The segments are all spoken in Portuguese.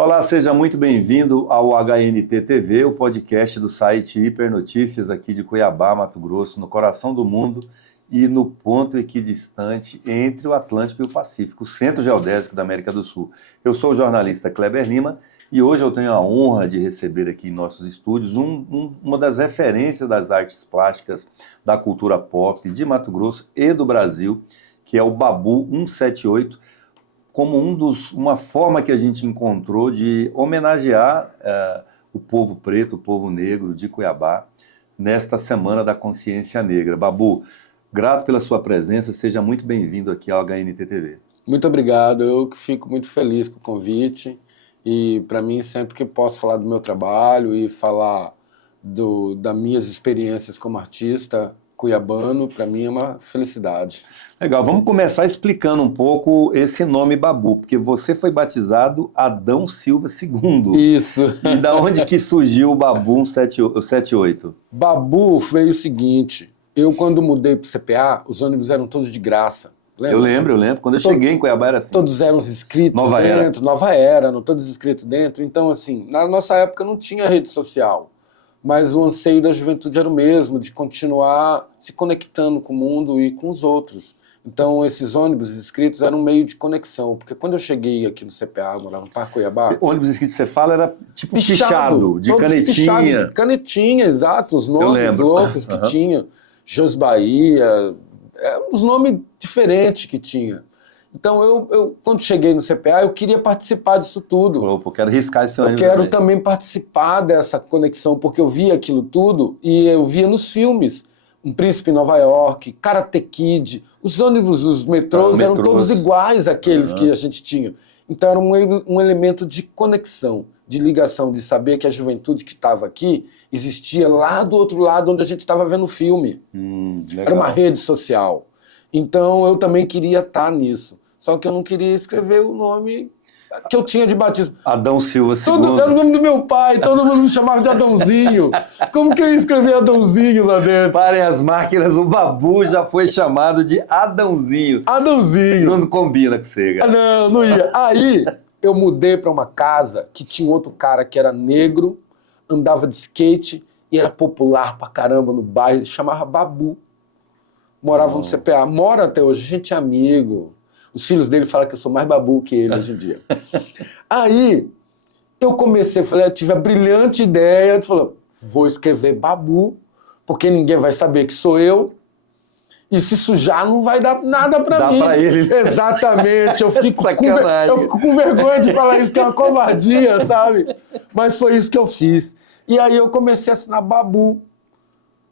Olá, seja muito bem-vindo ao HNT TV, o podcast do site Hipernotícias aqui de Cuiabá, Mato Grosso, no coração do mundo e no ponto equidistante entre o Atlântico e o Pacífico, o centro geodésico da América do Sul. Eu sou o jornalista Kleber Lima e hoje eu tenho a honra de receber aqui em nossos estúdios uma das referências das artes plásticas da cultura pop de Mato Grosso e do Brasil, que é o Babu 178, como uma forma que a gente encontrou de homenagear o povo preto, o povo negro de Cuiabá, nesta Semana da Consciência Negra. Babu, grato pela sua presença, seja muito bem-vindo aqui ao HNT TV. Muito obrigado, eu fico muito feliz com o convite e para mim sempre que posso falar do meu trabalho e falar das minhas experiências como artista cuiabano, para mim é uma felicidade. Legal, vamos começar explicando um pouco esse nome Babu, porque você foi batizado Adão Silva II. Isso. E da onde que surgiu o Babu 178? Babu foi o seguinte, eu quando mudei para o CPA, os ônibus eram todos de graça. Lembra? Eu lembro. Quando eu cheguei em Cuiabá era assim. Todos eram inscritos Nova dentro, Nova Era, todos inscritos dentro. Então, assim, na nossa época não tinha rede social. Mas o anseio da juventude era o mesmo, de continuar se conectando com o mundo e com os outros. Então, esses ônibus inscritos eram um meio de conexão, porque quando eu cheguei aqui no CPA, morava no Parque Cuiabá... Ônibus inscrito que você fala era tipo pichado, de canetinha. Pichado de canetinha, exato, os nomes loucos que tinha. Jos Bahia, uns nomes diferentes que tinha. Então, eu quando cheguei no CPA, eu queria participar disso tudo. Opa, eu quero riscar esse ônibus. Eu quero também participar dessa conexão, porque eu via aquilo tudo e eu via nos filmes. Um Príncipe em Nova York, Karate Kid, os ônibus, os metrôs eram todos iguais àqueles que a gente tinha. Então era um elemento de conexão, de ligação, de saber que a juventude que estava aqui existia lá do outro lado onde a gente estava vendo o filme. Era uma rede social. Então eu também queria estar nisso. Só que eu não queria escrever o nome que eu tinha de batismo. Adão Silva II. Era o nome do meu pai, todo mundo me chamava de Adãozinho. Como que eu ia escrever Adãozinho lá dentro? Parem as máquinas, o Babu já foi chamado de Adãozinho. Adãozinho. Não combina com você, cara. Não ia. Aí eu mudei para uma casa que tinha outro cara que era negro, andava de skate e era popular pra caramba no bairro, chamava Babu. Morava no CPA, mora até hoje, a gente é amigo. Os filhos dele falam que eu sou mais Babu que ele hoje em dia. Aí eu comecei, eu tive a brilhante ideia de falar, vou escrever Babu, porque ninguém vai saber que sou eu, e se sujar não vai dar nada pra mim. Dá pra ele. Exatamente, eu fico com vergonha de falar isso, que é uma covardia, sabe? Mas foi isso que eu fiz. E aí eu comecei a assinar Babu.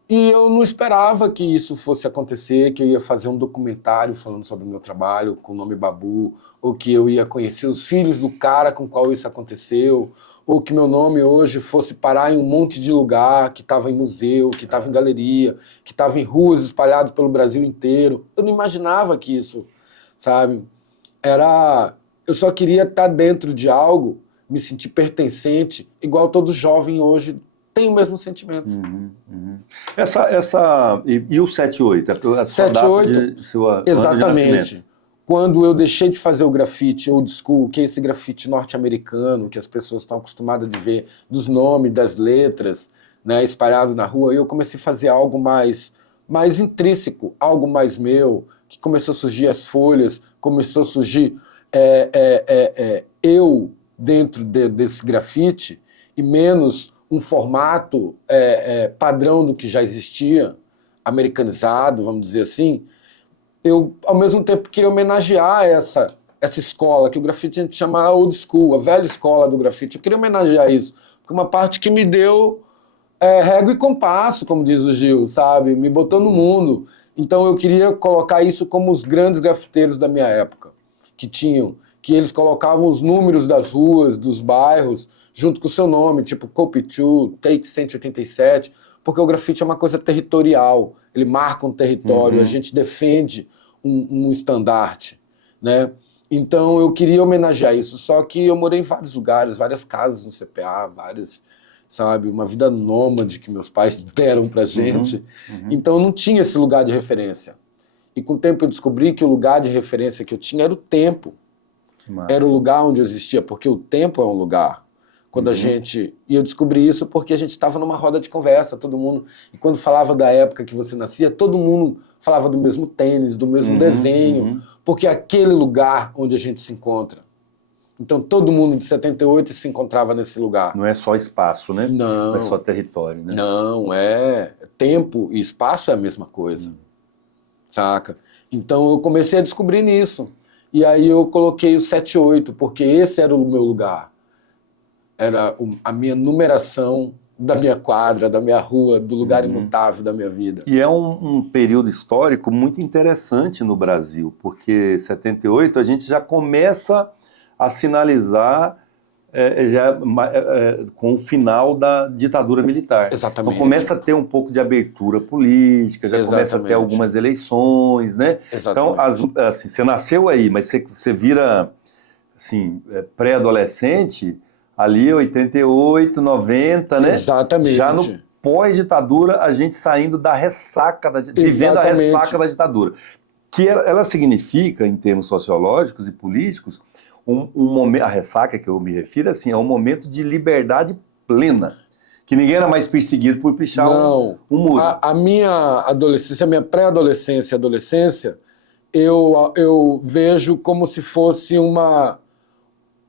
E eu não esperava que isso fosse acontecer, que eu ia fazer um documentário falando sobre o meu trabalho com o nome Babu, ou que eu ia conhecer os filhos do cara com o qual isso aconteceu, ou que meu nome hoje fosse parar em um monte de lugar, que estava em museu, que estava em galeria, que estava em ruas espalhadas pelo Brasil inteiro. Eu não imaginava que isso, sabe? Eu só queria estar dentro de algo, me sentir pertencente, igual todo jovem hoje tem o mesmo sentimento. E o 78? A sua 78, exatamente. Quando eu deixei de fazer o grafite old school, que é esse grafite norte-americano, que as pessoas estão acostumadas a ver, dos nomes, das letras, né, espalhado na rua, eu comecei a fazer algo mais intrínseco, algo mais meu, que começou a surgir as folhas, começou a surgir eu dentro desse grafite, e menos um formato padrão do que já existia, americanizado, vamos dizer assim. Eu, ao mesmo tempo, queria homenagear essa escola, que o grafite a gente chama old school, a velha escola do grafite. Eu queria homenagear isso, porque uma parte que me deu régua e compasso, como diz o Gil, sabe? Me botou no mundo. Então eu queria colocar isso como os grandes grafiteiros da minha época, que eles colocavam os números das ruas, dos bairros, junto com o seu nome, tipo Copitu, Take 187, porque o grafite é uma coisa territorial, ele marca um território, a gente defende um estandarte, né? Então eu queria homenagear isso, só que eu morei em vários lugares, várias casas no CPA, sabe, uma vida nômade que meus pais deram pra gente, então eu não tinha esse lugar de referência. E com o tempo eu descobri que o lugar de referência que eu tinha era o tempo. Massa. Era o lugar onde existia, porque o tempo é um lugar. Quando a gente... E eu descobri isso porque a gente estava numa roda de conversa, todo mundo... E quando falava da época que você nascia, todo mundo falava do mesmo tênis, do mesmo desenho, porque é aquele lugar onde a gente se encontra. Então todo mundo de 78 se encontrava nesse lugar. Não é só espaço, né? Não. Não é só território, né? Não, é... Tempo e espaço é a mesma coisa. Saca? Então eu comecei a descobrir nisso. E aí eu coloquei o 78, porque esse era o meu lugar. Era a minha numeração da minha quadra, da minha rua, do lugar imutável da minha vida. E é um período histórico muito interessante no Brasil, porque 78 a gente já começa a sinalizar com o final da ditadura militar. Exatamente. Então começa a ter um pouco de abertura política, já começa a ter algumas eleições, né? Exatamente. Então, assim, você nasceu aí, mas você vira assim, pré-adolescente ali, 88, 90, né? Exatamente. Já no pós-ditadura, a gente saindo da ressaca, vivendo a ressaca da ditadura. Que ela significa, em termos sociológicos e políticos, um momento, a ressaca que eu me refiro, assim, é um momento de liberdade plena. Que ninguém era mais perseguido por pichar um muro. A minha adolescência, a minha pré-adolescência e adolescência, eu vejo como se fosse uma...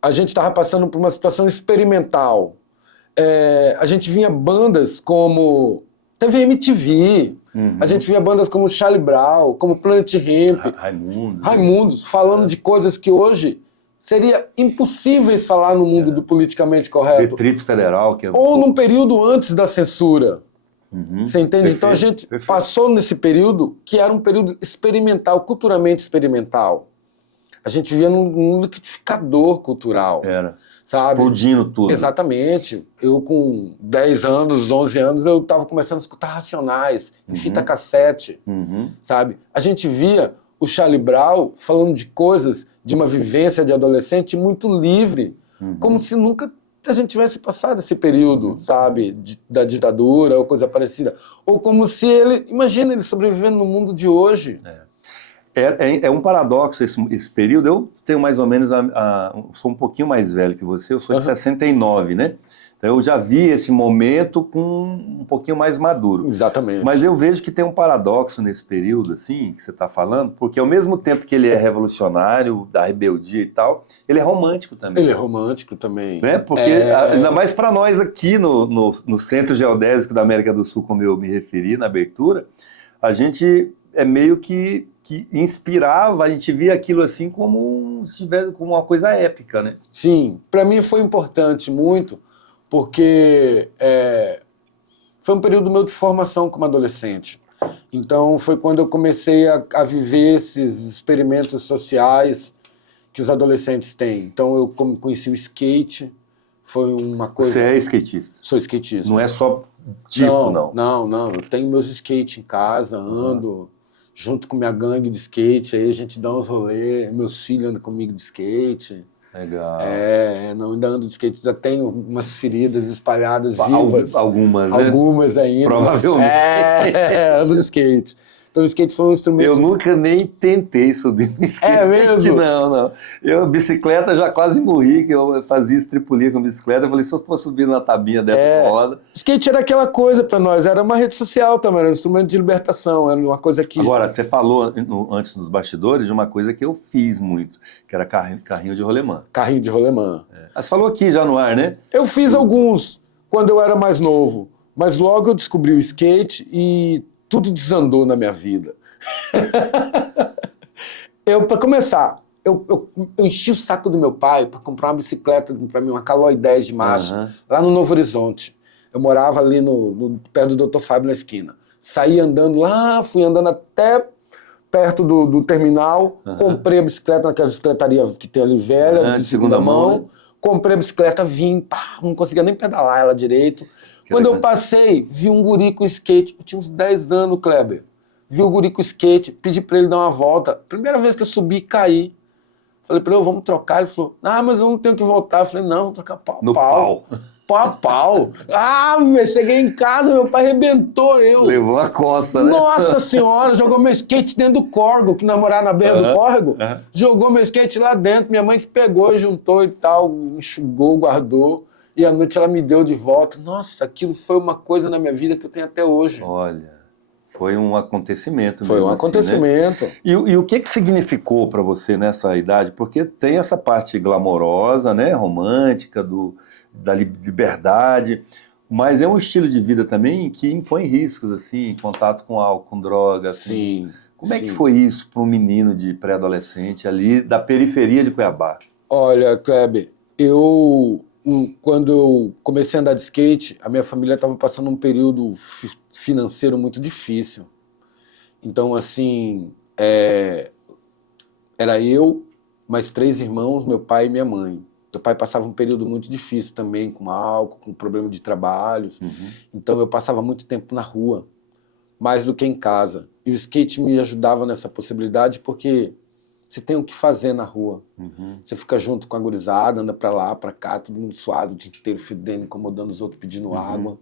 A gente estava passando por uma situação experimental. A gente vinha bandas como... Teve MTV, a gente via bandas como Charlie Brown, como Planet Hemp, Raimundos, falando de coisas que hoje seria impossíveis falar no mundo do politicamente correto. Distrito Federal. Ou num período antes da censura. Você entende? Perfeito, então a gente passou nesse período que era um período experimental, culturalmente experimental. A gente vivia num liquidificador cultural. Era. Sabe? Explodindo tudo. Exatamente. Eu com 10 anos, 11 anos, eu estava começando a escutar Racionais, em fita cassete, sabe? A gente via o Charlie Brown falando de coisas, de uma vivência de adolescente muito livre, como se nunca a gente tivesse passado esse período, sabe? Da ditadura ou coisa parecida. Ou como se imagina ele sobrevivendo no mundo de hoje. É um paradoxo esse período. Eu tenho mais ou menos, sou um pouquinho mais velho que você, eu sou de 69, né? Então eu já vi esse momento com um pouquinho mais maduro. Exatamente. Mas eu vejo que tem um paradoxo nesse período, assim, que você está falando, porque ao mesmo tempo que ele é revolucionário, da rebeldia e tal, ele é romântico também. Ele é romântico também. Né? Porque, ainda mais para nós aqui no Centro Geodésico da América do Sul, como eu me referi na abertura, a gente é meio que inspirava, a gente via aquilo assim como uma coisa épica, né? Sim, para mim foi importante muito, porque foi um período meu de formação como adolescente. Então foi quando eu comecei a viver esses experimentos sociais que os adolescentes têm. Então eu conheci o skate, foi uma coisa... Você é skatista? Sou skatista. Não é só tipo, não? Não, eu tenho meus skate em casa, ando... junto com minha gangue de skate, aí a gente dá uns rolês, meus filhos andam comigo de skate. Legal. Não, ainda ando de skate, já tenho umas feridas espalhadas vivas. Algumas, né? Algumas ainda. Provavelmente. Ando de skate. Então o skate foi um instrumento... Eu nunca nem tentei subir no skate. É mesmo? Não. Bicicleta, já quase morri, que eu fazia estripulia com bicicleta. Eu falei, se eu for subir na tabinha dessa roda... Skate era aquela coisa pra nós, era uma rede social também, era um instrumento de libertação, era uma coisa que... Agora, você falou antes nos bastidores de uma coisa que eu fiz muito, que era carrinho de rolemã. Carrinho de rolemã. Você falou aqui já no ar, né? Eu fiz alguns quando eu era mais novo, mas logo eu descobri o skate e... tudo desandou na minha vida. Para começar, eu enchi o saco do meu pai para comprar uma bicicleta para mim, uma Caloi 10 de marcha, lá no Novo Horizonte. Eu morava ali perto do Dr. Fábio na esquina. Saí andando lá, fui andando até perto do terminal, comprei a bicicleta naquela bicicletaria que tem ali velha, de segunda mão. Comprei a bicicleta, vim, não conseguia nem pedalar ela direito. Quando eu passei, vi um guri com skate. Eu tinha uns 10 anos, Kleber. Vi o guri com skate, pedi pra ele dar uma volta. Primeira vez que eu subi, caí. Falei pra ele, vamos trocar. Ele falou, mas eu não tenho que voltar. Eu falei, não, vamos trocar pau. No pau. pau a pau. Ah, velho, cheguei em casa, meu pai arrebentou eu. Levou a coça, né? Nossa senhora, jogou meu skate dentro do córrego, que namorar na beira do córrego. Jogou meu skate lá dentro, minha mãe que pegou e juntou e tal, enxugou, guardou. E à noite ela me deu de volta. Nossa, aquilo foi uma coisa na minha vida que eu tenho até hoje. Olha, foi um acontecimento Foi mesmo um assim, acontecimento. né? E o que significou para você nessa idade? Porque tem essa parte glamourosa, né, romântica, da liberdade, mas é um estilo de vida também que impõe riscos, assim, contato com álcool, com droga. Sim. Como é que foi isso para um menino de pré-adolescente ali da periferia de Cuiabá? Olha, Kleber, quando eu comecei a andar de skate, a minha família estava passando um período financeiro muito difícil. Então, assim, era eu, mais 3 irmãos, meu pai e minha mãe. Meu pai passava um período muito difícil também, com álcool, com problema de trabalhos. Então, eu passava muito tempo na rua, mais do que em casa. E o skate me ajudava nessa possibilidade porque você tem o que fazer na rua. Você fica junto com a gurizada, anda pra lá, pra cá, todo mundo suado o dia inteiro, fedendo, incomodando os outros, pedindo água,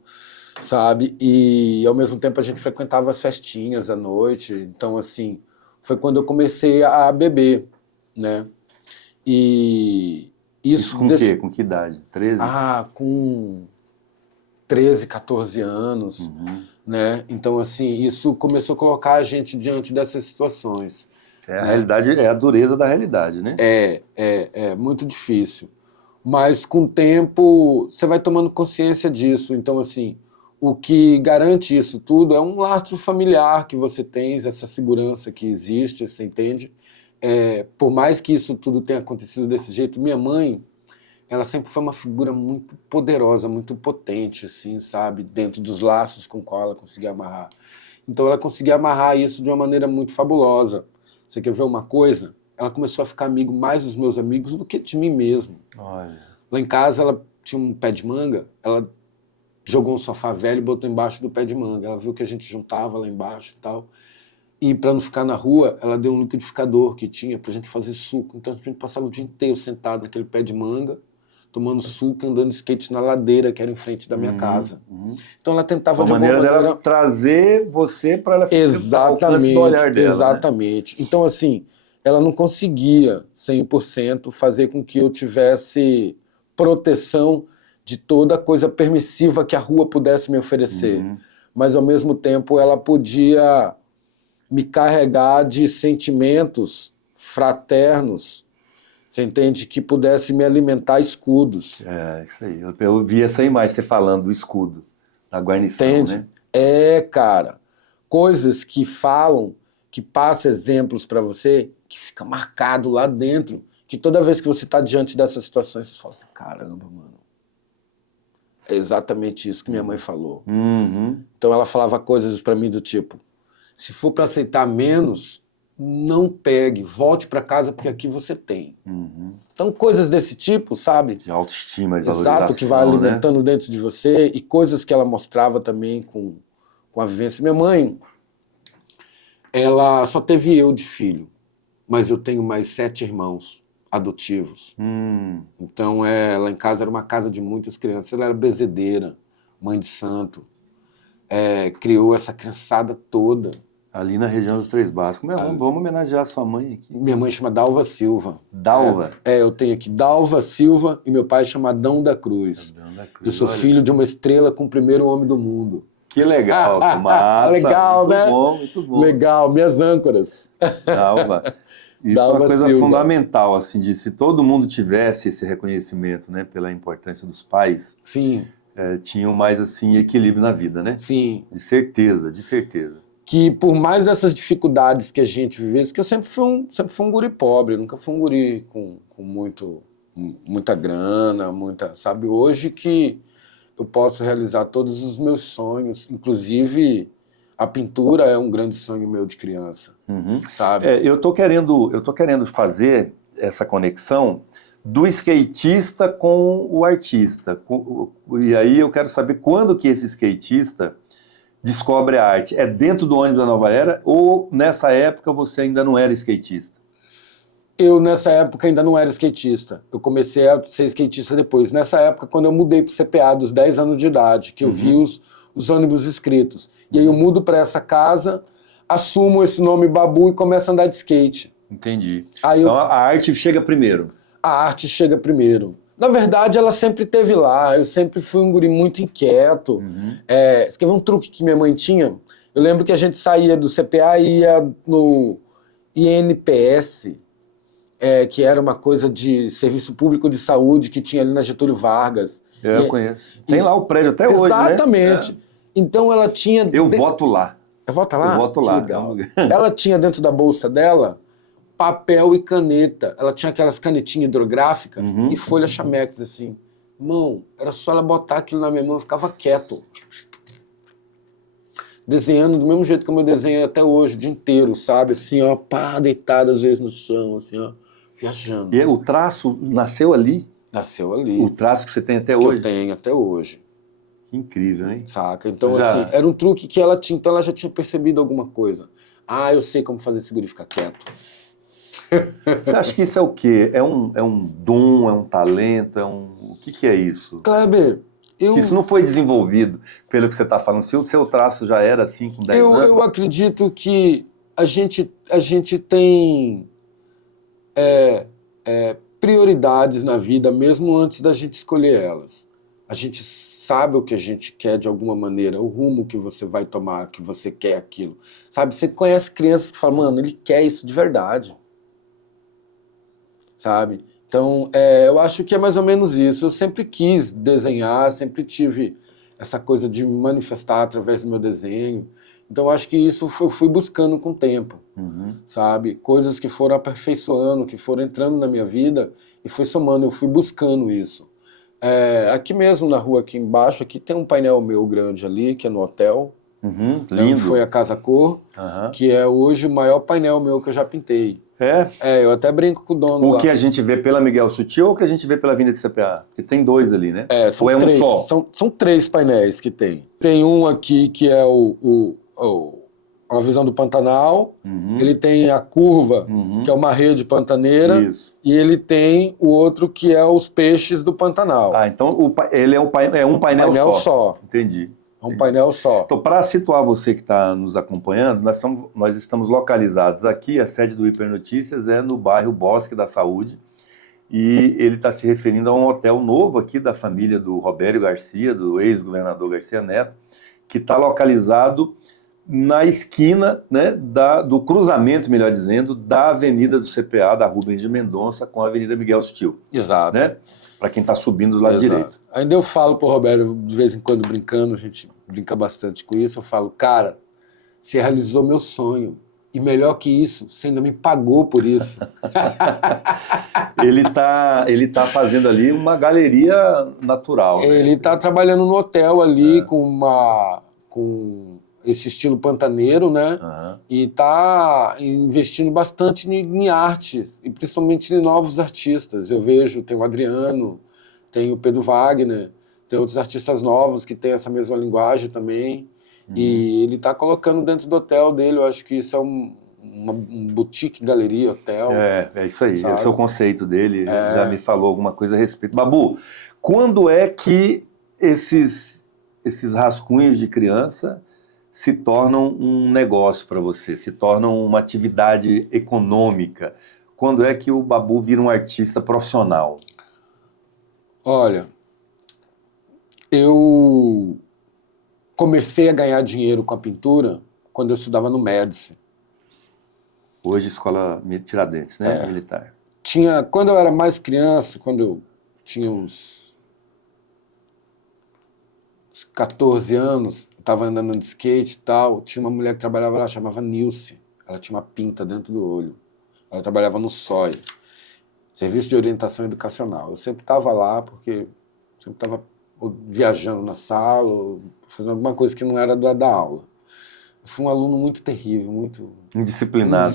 sabe? E, ao mesmo tempo, a gente frequentava as festinhas à noite. Então, assim, foi quando eu comecei a beber, né? E Isso com o quê? Com que idade? 13? Com 13, 14 anos, né? Então, assim, isso começou a colocar a gente diante dessas situações. A realidade, é a dureza da realidade, né? É muito difícil. Mas com o tempo você vai tomando consciência disso. Então, assim, o que garante isso tudo é um lastro familiar que você tem, essa segurança que existe, você entende? Por mais que isso tudo tenha acontecido desse jeito, minha mãe, ela sempre foi uma figura muito poderosa, muito potente, assim, sabe? Dentro dos laços com qual ela conseguia amarrar. Então ela conseguia amarrar isso de uma maneira muito fabulosa. Você quer ver uma coisa? Ela começou a ficar amigo mais dos meus amigos do que de mim mesmo. Olha. Lá em casa ela tinha um pé de manga, ela jogou um sofá velho e botou embaixo do pé de manga. Ela viu que a gente juntava lá embaixo e tal. E para não ficar na rua, ela deu um liquidificador que tinha pra gente fazer suco. Então a gente passava o dia inteiro sentado naquele pé de manga, tomando suco, andando de skate na ladeira que era em frente da minha casa. Então ela tentava de alguma maneira dela trazer você para ela ficar ao alcance do olhar dela. Exatamente. Né? Então, assim, ela não conseguia 100% fazer com que eu tivesse proteção de toda coisa permissiva que a rua pudesse me oferecer. Mas, ao mesmo tempo, ela podia me carregar de sentimentos fraternos, você entende? Que pudesse me alimentar escudos. Isso aí. Eu vi essa imagem, você falando do escudo, da guarnição, entende? Né? Cara. Coisas que falam, que passam exemplos para você, que fica marcado lá dentro, que toda vez que você está diante dessas situações, você fala assim, caramba, mano. É exatamente isso que minha mãe falou. Então ela falava coisas para mim do tipo, se for para aceitar menos, não pegue, volte para casa porque aqui você tem. Então coisas desse tipo, sabe? De autoestima, de valorização. Exato, que vai alimentando, né, dentro de você, e coisas que ela mostrava também com a vivência. Minha mãe, ela só teve eu de filho, mas eu tenho mais 7 irmãos adotivos. Então lá em casa era uma casa de muitas crianças. Ela era bezedeira, mãe de santo, criou essa criançada toda. Ali na região dos Três Barros. Vamos homenagear a sua mãe aqui. Minha mãe chama Dalva Silva. Dalva? Eu tenho aqui Dalva Silva e meu pai chama Adão da Cruz. Eu sou filho de uma estrela com o primeiro homem do mundo. Que legal, que massa. Legal, muito né? Bom, muito bom. Legal, minhas âncoras. Dalva. Isso é uma coisa fundamental, assim, de se todo mundo tivesse esse reconhecimento, né, pela importância dos pais. Sim. Tinham mais, assim, equilíbrio na vida, né? Sim. De certeza, de certeza. Que por mais dessas dificuldades que a gente vivesse, que eu sempre fui um guri pobre, nunca fui um guri com muita grana, sabe? Hoje que eu posso realizar todos os meus sonhos, inclusive a pintura é um grande sonho meu de criança, sabe? Eu tô querendo fazer essa conexão do skatista com o artista. E aí eu quero saber quando que esse skatista descobre a arte. É dentro do ônibus da Nova Era ou nessa época você ainda não era skatista? Eu, nessa época, ainda não era skatista. Eu comecei a ser skatista depois. Nessa época, quando eu mudei para o CPA, dos 10 anos de idade, que eu vi os ônibus escritos. E aí eu mudo para essa casa, assumo esse nome Babu e começo a andar de skate. Entendi. Aí Então a arte chega primeiro. A arte chega primeiro. Na verdade, ela sempre esteve lá. Eu sempre fui um guri muito inquieto. Você quer ver um truque que minha mãe tinha? Eu lembro que a gente saía do CPA e ia no INPS, que era uma coisa de serviço público de saúde que tinha ali na Getúlio Vargas. Eu conheço. Tem lá o prédio até hoje, né? Exatamente. Então ela tinha... Eu voto lá. Vota lá? Eu voto Que lá. legal. Ela tinha dentro da bolsa dela papel e caneta. Ela tinha aquelas canetinhas hidrográficas e folha chamex, assim. Irmão, era só ela botar aquilo na minha mão e eu ficava quieto. Desenhando do mesmo jeito que eu desenho até hoje, o dia inteiro, sabe? Assim, ó, pá, deitado às vezes no chão, assim, ó, viajando. E o traço nasceu ali? Nasceu ali. O traço que você tem até que hoje? eu tenho até hoje. Que incrível, hein? Saca? Então, assim, era um truque que ela tinha, então ela já tinha percebido alguma coisa. Ah, eu sei como fazer esse guri ficar quieto. Você acha que isso é o quê? É um dom, é um talento, o que é isso? Kleber, Que isso não foi desenvolvido pelo que você está falando. Se o seu traço já era assim com 10 anos... Eu acredito que a gente tem prioridades na vida mesmo antes da gente escolher elas. A gente sabe o que a gente quer de alguma maneira, o rumo que você vai tomar, que você quer aquilo. Sabe, você conhece crianças que falam, mano, ele quer isso de verdade. Sabe? Então, eu acho que é mais ou menos isso. Eu sempre quis desenhar, sempre tive essa coisa de me manifestar através do meu desenho. Então, eu acho que isso eu fui buscando com o tempo, sabe? Coisas que foram aperfeiçoando, que foram entrando na minha vida e foi somando, eu fui buscando isso. Aqui mesmo, na rua aqui embaixo, aqui tem um painel meu grande ali, que é no hotel. Lindo. Foi a Casa Cor, que é hoje o maior painel meu que eu já pintei. Eu até brinco com o dono lá. O que a gente vê pela Miguel Sutil ou o que a gente vê pela Avenida de CPA? Porque tem dois ali, né? São ou é três, um só? São 3 painéis que tem. Tem um aqui que é a visão do Pantanal, ele tem a curva, que é uma rede pantaneira, e ele tem o outro que é os peixes do Pantanal. Então ele é um painel só. Entendi. É um painel só. Então, para situar você que está nos acompanhando, nós estamos localizados aqui, a sede do Hipernotícias é no bairro Bosque da Saúde, e ele está se referindo a um hotel novo aqui da família do Robério Garcia, do ex-governador Garcia Neto, que está localizado na esquina, né, do cruzamento, melhor dizendo, da Avenida do CPA, da Rubens de Mendonça, com a Avenida Miguel Sutil. Exato. Né? Para quem está subindo do lado direito. Ainda eu falo pro Roberto, de vez em quando brincando, a gente brinca bastante com isso, eu falo, cara, você realizou meu sonho. E melhor que isso, você ainda me pagou por isso. Ele tá fazendo ali uma galeria natural. Né? Ele tá trabalhando no hotel ali com esse estilo pantaneiro, né? E tá investindo bastante em arte, e principalmente em novos artistas. Eu vejo, tem o Adriano, tem o Pedro Wagner, tem outros artistas novos que têm essa mesma linguagem também. E ele tá colocando dentro do hotel dele, eu acho que isso é um boutique, galeria, hotel. É isso aí, sabe? esse é o conceito dele, ele já me falou alguma coisa a respeito. Babu, quando é que esses rascunhos de criança se tornam um negócio para você, se tornam uma atividade econômica? Quando é que o Babu vira um artista profissional? Olha, eu comecei a ganhar dinheiro com a pintura quando eu estudava no Médici. Hoje, escola Tiradentes, né? Militar. Quando eu era mais criança, quando eu tinha uns 14 anos, eu estava andando de skate e tal, tinha uma mulher que trabalhava lá, chamava Nilce. Ela tinha uma pinta dentro do olho. Ela trabalhava no SOI, Serviço de Orientação Educacional. Eu sempre estava lá porque sempre estava viajando na sala, ou fazendo alguma coisa que não era da aula. Eu fui um aluno muito terrível, muito indisciplinado.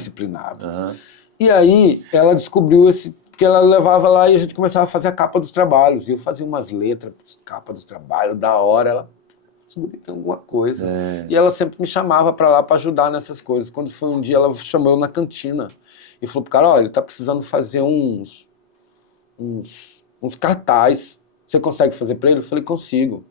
E aí ela descobriu porque ela levava lá e a gente começava a fazer a capa dos trabalhos. E eu fazia umas letras, capa dos trabalhos, da hora. Ela tem alguma coisa. E ela sempre me chamava para lá para ajudar nessas coisas. Quando foi um dia, ela chamou eu na cantina e falou pro cara, olha, ele tá precisando fazer uns cartaz. Você consegue fazer para ele? Eu falei, consigo.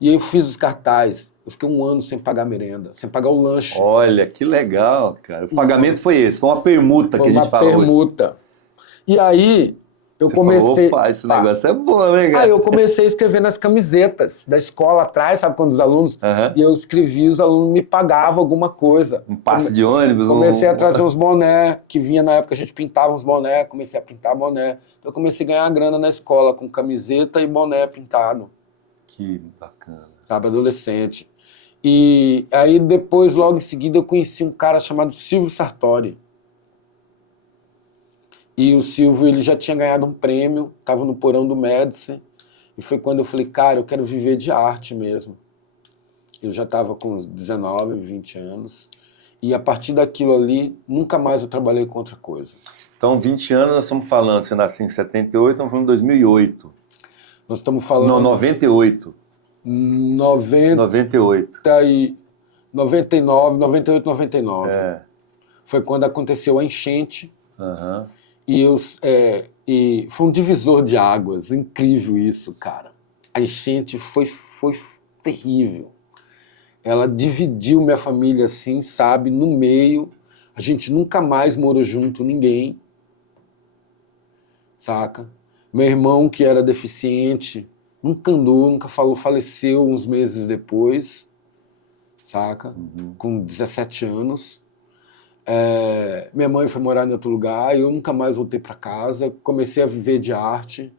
E aí eu fiz os cartazes. Eu fiquei 1 ano sem pagar merenda, sem pagar o lanche. Olha, que legal, cara. O pagamento foi esse, foi uma permuta que a gente falou. Foi uma permuta. E aí eu Você comecei... falou, opa, esse negócio é bom, né, cara? Aí eu comecei a escrever nas camisetas da escola atrás, sabe, quando os alunos... E eu escrevi, os alunos me pagavam alguma coisa. Um passe de ônibus? Comecei a trazer uns boné, que vinha na época, a gente pintava uns boné, comecei a pintar boné. Então eu comecei a ganhar grana na escola, com camiseta e boné pintado. Que bacana. Sabe, adolescente. E aí depois, logo em seguida, eu conheci um cara chamado Silvio Sartori. E o Silvio, ele já tinha ganhado um prêmio, estava no porão do Médici, e foi quando eu falei, cara, eu quero viver de arte mesmo. Eu já estava com uns 19, 20 anos, e a partir daquilo ali, nunca mais eu trabalhei com outra coisa. Então, 20 anos nós estamos falando, você nasceu em 78, nós estamos falando em 2008. Nós estamos falando... Não, 98. 98. 99, 98, 99. Foi quando aconteceu a enchente, e foi um divisor de águas, incrível isso, cara. A enchente foi terrível. Ela dividiu minha família assim, sabe, no meio. A gente nunca mais morou junto, ninguém. Saca? Meu irmão, que era deficiente, nunca andou, nunca falou, faleceu uns meses depois, saca? Com 17 anos. Minha mãe foi morar em outro lugar, eu nunca mais voltei para casa, comecei a viver de arte,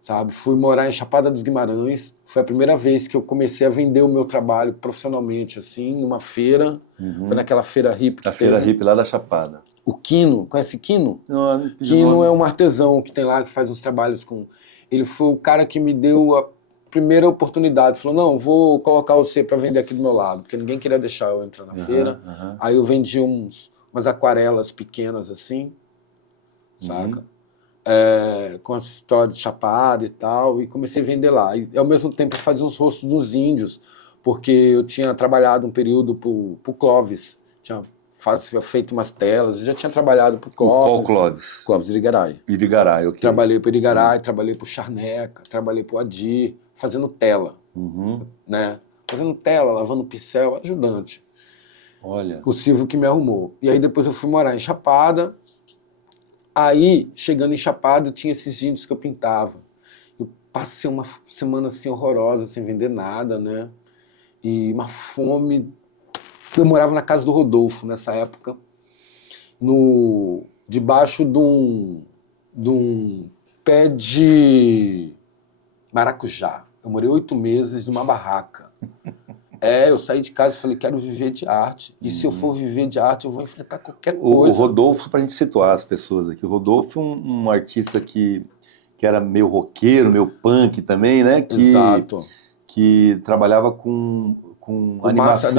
sabe? Fui morar em Chapada dos Guimarães, foi a primeira vez que eu comecei a vender o meu trabalho profissionalmente, assim, numa feira, foi naquela feira hippie. A feira hippie lá da Chapada. O Quino, conhece Quino? Não Quino é um artesão que tem lá, que faz uns trabalhos com... Ele foi o cara que me deu a primeira oportunidade, falou, não, vou colocar você para vender aqui do meu lado, porque ninguém queria deixar eu entrar na feira. Aí eu vendi umas aquarelas pequenas assim, saca? Com essa história de chapada e tal, e comecei a vender lá. E ao mesmo tempo eu fazia uns rostos dos índios, porque eu tinha trabalhado um período pro Clóvis, tinha feito umas telas, eu já tinha trabalhado pro Clóvis. Qual Clóvis? Clóvis Irigaray. Irigaray, ok. Trabalhei pro Irigaray, trabalhei pro Charneca, trabalhei pro Adir, fazendo tela, né? Fazendo tela, lavando pincel, ajudante. Olha. O Silvio que me arrumou. E aí depois eu fui morar em Chapada. Aí, chegando em Chapada, tinha esses índios que eu pintava. Eu passei uma semana assim horrorosa, sem vender nada, né? E uma fome. Eu morava na casa do Rodolfo nessa época, debaixo de um pé de maracujá. Eu morei 8 meses numa barraca. Eu saí de casa e falei, quero viver de arte. E se eu for viver de arte, eu vou enfrentar qualquer coisa. O Rodolfo, para a gente situar as pessoas aqui, o Rodolfo é um artista que era meio roqueiro, meio punk também, né? Exato. Que trabalhava com animação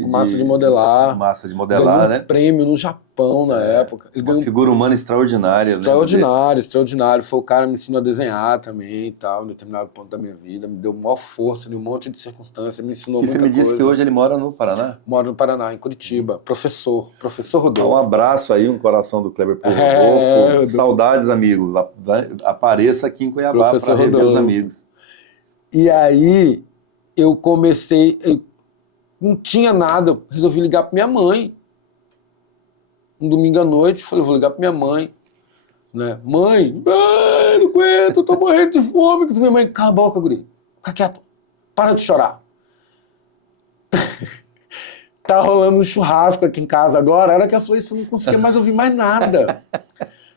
com massa de modelar. Massa de modelar, ganhou um prêmio no Japão na época. Ele ganhou uma figura humana extraordinária. Extraordinário. Foi o cara que me ensinou a desenhar também e tal, em determinado ponto da minha vida. Me deu maior força em um monte de circunstâncias, me ensinou muita coisa. E você me disse que hoje ele mora no Paraná? Mora no Paraná, em Curitiba. Professor Rodolfo. Um abraço aí, um coração do Kleber por Rodolfo. Saudades, amigo. Apareça aqui em Cuiabá para rever os amigos. E aí... eu comecei, eu não tinha nada, eu resolvi ligar para minha mãe. Um domingo à noite, falei, vou ligar para minha mãe. Né? Mãe, não aguento, eu tô morrendo de fome. Minha mãe, cala a boca, guri, fica quieto, para de chorar. Tá rolando um churrasco aqui em casa agora. A hora que ela falou isso, eu não conseguia mais ouvir mais nada.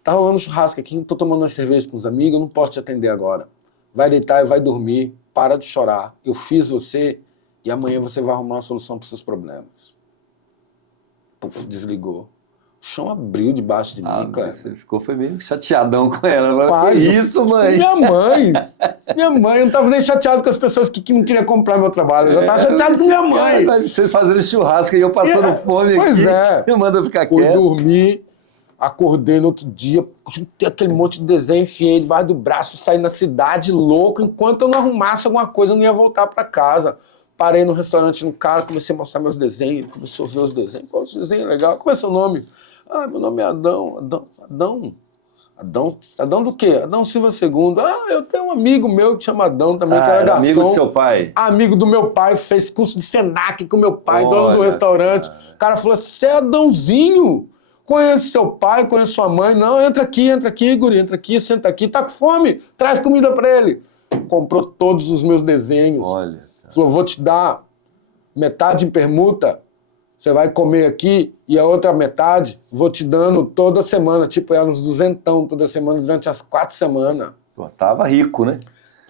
Tá rolando um churrasco aqui, tô tomando uma cerveja com os amigos, eu não posso te atender agora. Vai deitar e vai dormir. Para de chorar. Eu fiz você e amanhã você vai arrumar uma solução para os seus problemas. Puf, desligou. O chão abriu debaixo de mim, Cleber. Você foi meio chateadão com ela. Pai, que isso, mãe? Minha mãe, eu não estava nem chateado com as pessoas que não queriam comprar meu trabalho. Eu já estava chateado com minha mãe. Você fazendo churrasco e eu passando fome pois aqui. Eu mando ficar fui quieto. Fui dormir. Acordei no outro dia, juntei aquele monte de desenho, enfiei debaixo do braço, saí na cidade louco. Enquanto eu não arrumasse alguma coisa, eu não ia voltar para casa. parei no restaurante no cara, comecei a mostrar meus desenhos, começou a ver os desenhos. Pô, esse desenho é legal. Qual é seu nome? Ah, meu nome é Adão. Adão do quê? Adão Silva II. Ah, eu tenho um amigo meu que chama Adão também, que era garçom. Amigo do seu pai? Amigo do meu pai, fez curso de Senac com meu pai, dono do Olha, restaurante. O cara falou, você é Adãozinho? Conheço seu pai, conheço sua mãe. Não, entra aqui, guri, entra aqui, senta aqui. Tá com fome? Traz comida pra ele. Comprou todos os meus desenhos. Olha. Falou, vou te dar metade em permuta, você vai comer aqui, e a outra metade vou te dando toda semana. Tipo, era uns 200 toda semana, durante as 4 semanas. Pô, tava rico, né?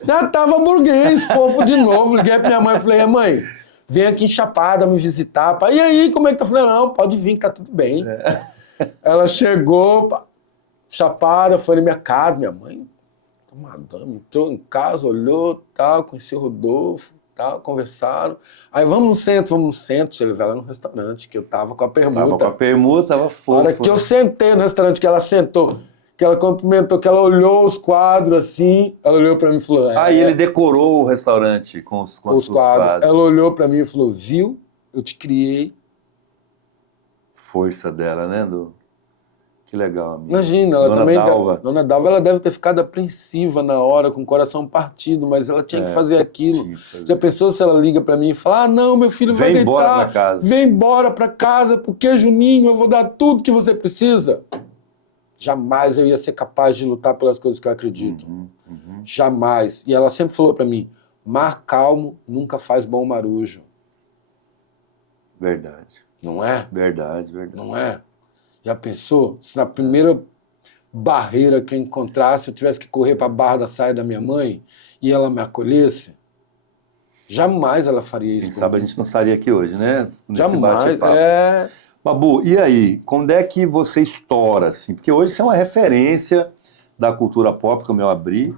Já tava burguês, fofo de novo. Liguei pra minha mãe e falei, mãe, vem aqui em Chapada me visitar. E aí, como é que tá? Eu falei, não, pode vir, que tá tudo bem. Ela chegou, Chapada, foi na minha casa, minha mãe, madame, entrou em casa, olhou, tal, conheci o Rodolfo, tal, conversaram. Aí, vamos no centro. Deixa eu levar ela no restaurante, que eu tava com a permuta. Tava com a permuta, tava fofo. Na hora que eu sentei no restaurante, que ela sentou, que ela cumprimentou, que ela olhou os quadros assim, ela olhou pra mim e falou... Aí ele decorou o restaurante com os quadros. Ela olhou pra mim e falou, viu? Eu te criei. Força dela, né? Que legal, amigo. Imagina, ela Dona também... Dalva. Dona Dalva, ela deve ter ficado apreensiva na hora, com o coração partido, mas ela tinha que fazer aquilo. Já pensou se ela liga pra mim e fala, não, meu filho vai deitar. Vem embora pra casa. Vem embora pra casa, porque, Juninho, eu vou dar tudo que você precisa. Jamais eu ia ser capaz de lutar pelas coisas que eu acredito. Jamais. E ela sempre falou pra mim, mar calmo nunca faz bom marujo. Verdade. Não é? Verdade. Não é? Já pensou? Se na primeira barreira que eu encontrasse, eu tivesse que correr para a barra da saia da minha mãe e ela me acolhesse? Jamais ela faria isso. Quem sabe a gente não estaria aqui hoje, né? Nesse jamais. Babu, e aí? Quando é que você estoura, assim? Porque hoje você é uma referência da cultura pop, como eu abri.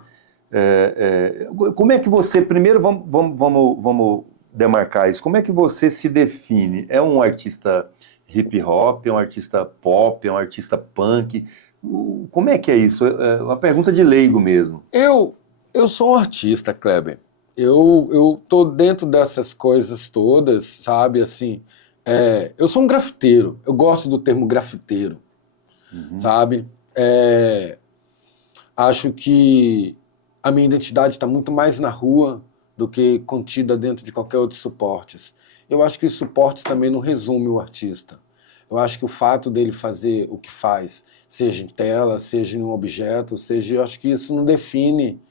Como é que você... Primeiro, vamos demarcar isso. Como é que você se define? É um artista hip hop, é um artista pop, é um artista punk? Como é que é isso? É uma pergunta de leigo mesmo. Eu sou um artista, Kleber. Eu tô dentro dessas coisas todas, sabe, assim... eu sou um grafiteiro, eu gosto do termo grafiteiro, sabe? Acho que a minha identidade está muito mais na rua do que contida dentro de qualquer outro suportes. Eu acho que os suportes também não resumem o artista. Eu acho que o fato dele fazer o que faz, seja em tela, seja em um objeto, eu acho que isso não define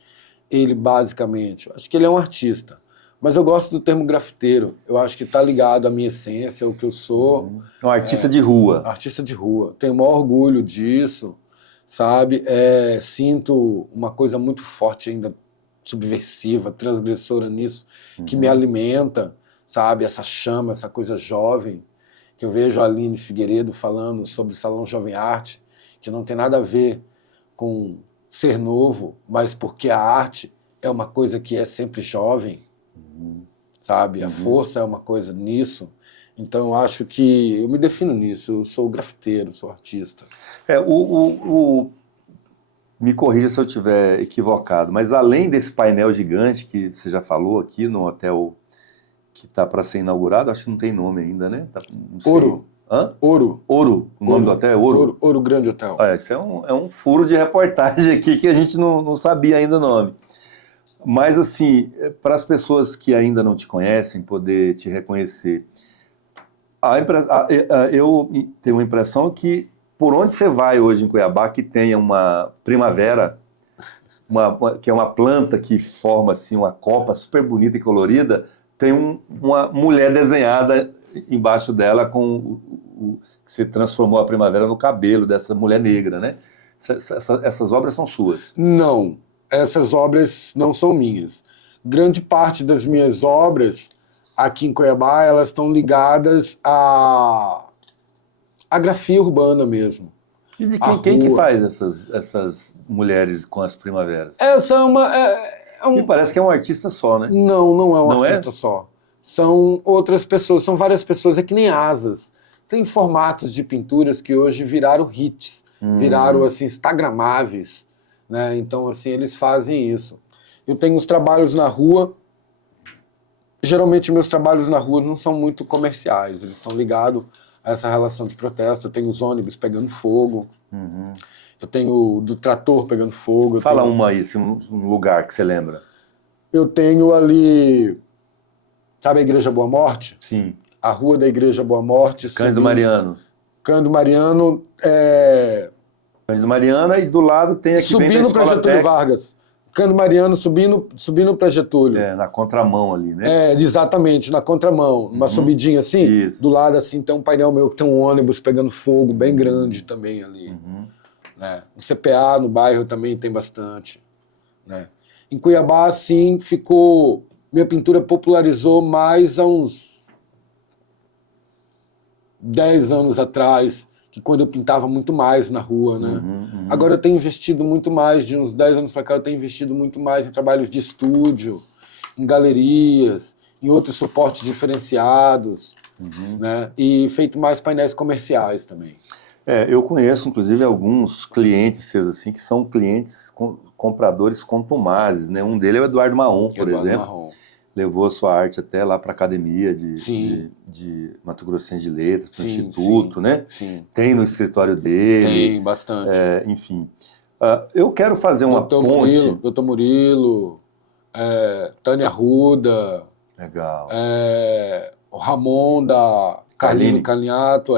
ele basicamente. Eu acho que ele é um artista. Mas eu gosto do termo grafiteiro. Eu acho que está ligado à minha essência, ao que eu sou. Um artista de rua. Artista de rua. Tenho o maior orgulho disso, sabe? Sinto uma coisa muito forte ainda, subversiva, transgressora nisso, que me alimenta, sabe? Essa chama, essa coisa jovem, que eu vejo a Aline Figueiredo falando sobre o Salão Jovem Arte, que não tem nada a ver com ser novo, mas porque a arte é uma coisa que é sempre jovem, sabe? A força é uma coisa nisso. Então, eu acho que eu me defino nisso. Eu sou grafiteiro, sou artista. Me corrija se eu estiver equivocado, mas além desse painel gigante que você já falou aqui no hotel que está para ser inaugurado, acho que não tem nome ainda, né? Não sei. Ouro. Hã? Ouro. Ouro. O nome do hotel é Ouro? Ouro Grande Hotel. Isso é um furo de reportagem aqui que a gente não sabia ainda o nome. Mas, assim, para as pessoas que ainda não te conhecem, poder te reconhecer, eu tenho uma impressão que por onde você vai hoje em Cuiabá, que tenha uma primavera, que é uma planta que forma assim, uma copa super bonita e colorida, tem uma mulher desenhada embaixo dela que se transformou a primavera no cabelo dessa mulher negra, né? Essas obras são suas? Não, essas obras não são minhas. Grande parte das minhas obras aqui em Cuiabá, elas estão ligadas à grafia urbana mesmo. E de quem que faz essas mulheres com as primaveras? Essa Me parece que é um artista só, né? Não é um artista só. São outras pessoas, são várias pessoas, é que nem asas. Tem formatos de pinturas que hoje viraram hits, viraram assim, instagramáveis, né? Então, assim, eles fazem isso. Eu tenho uns trabalhos na rua Geralmente meus trabalhos na rua não são muito comerciais, eles estão ligados a essa relação de protesto. Eu tenho os ônibus pegando fogo, eu tenho do trator pegando fogo. Fala uma aí, assim, um lugar que você lembra. Eu tenho ali, sabe a Igreja Boa Morte? Sim. A rua da Igreja Boa Morte. Cândido Mariano. Cândido Mariano, Cândido Mariano, e do lado tem aqui subindo para Getúlio Vargas. Cândido Mariano subindo para Getúlio. Na contramão ali, né? Exatamente, na contramão. Uma subidinha assim. Isso. Do lado assim tem um painel meu que tem um ônibus pegando fogo bem grande também ali. Né? No CPA, no bairro também tem bastante. Né? Em Cuiabá, assim, ficou... Minha pintura popularizou mais há uns 10 anos atrás, que quando eu pintava muito mais na rua, né? Agora eu tenho investido muito mais, de uns 10 anos para cá eu tenho investido muito mais em trabalhos de estúdio, em galerias, em outros suportes diferenciados, né? E feito mais painéis comerciais também. Eu conheço, inclusive, alguns clientes seus, assim, que são clientes compradores contumazes, né? Um deles é o Eduardo Marrom, por exemplo. Marrom. Levou a sua arte até lá para a Academia de Mato Grossense de Letras, para o Instituto, né? Sim. Tem no escritório dele. Tem, bastante. Enfim. Eu quero fazer uma ponte... Doutor Murilo, Tânia Arruda... Legal. O Ramon da Carlini Calinhato,